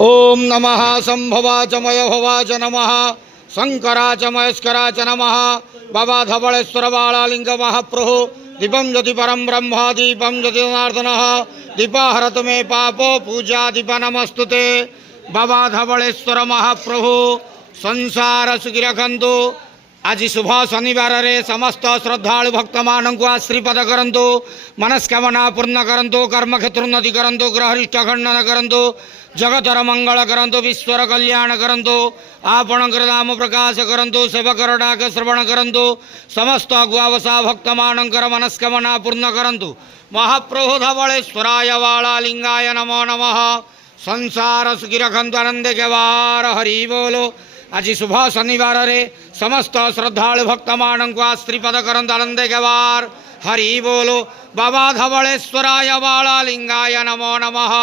ओम नमः संभवाच मयभवाच नमः शंकराच महेश्वराच नमः बाबा धवलेश्वर बालालिंग महाप्रभु दीपम ज्योति परम ब्रह्म दीपम ज्योति जनार्दनः दीपाहरतु मे पापो पूजा दीप नमस्तुते बाबा धवलेश्वर महाप्रभु संसार सुखी रखंतु। आज शुभ शनिवार रे समस्त श्रद्धालु भक्त मानक आश्रीपद करंतु, मनस्कामना पूर्ण करंतु, कर्म क्षेत्र उन्नति करंतु, ग्रहरिष्ठ खंडन करंतु, जगतर मंगल करंतु, विश्वर कल्याण करंतु, आपणकर नाम प्रकाश करंतु, सेवकर डाक श्रवण करंतु, समस्त गुआवसा भक्त मानकर मनस्कामना पूर्ण करंतु। महाप्रभु धवलेश्वराय बालालिंगाय नमो नमः। संसार सुखी रखंतु, आनंद के वार हरि बोलो। आज शुभ शनिवार रे समस्त श्रद्धालु भक्त मानक आश्रीपद करंतु, आनंद के वार हरि बोलो। बाबा धवलेश्वराय बालालिंगाय नमो नमः।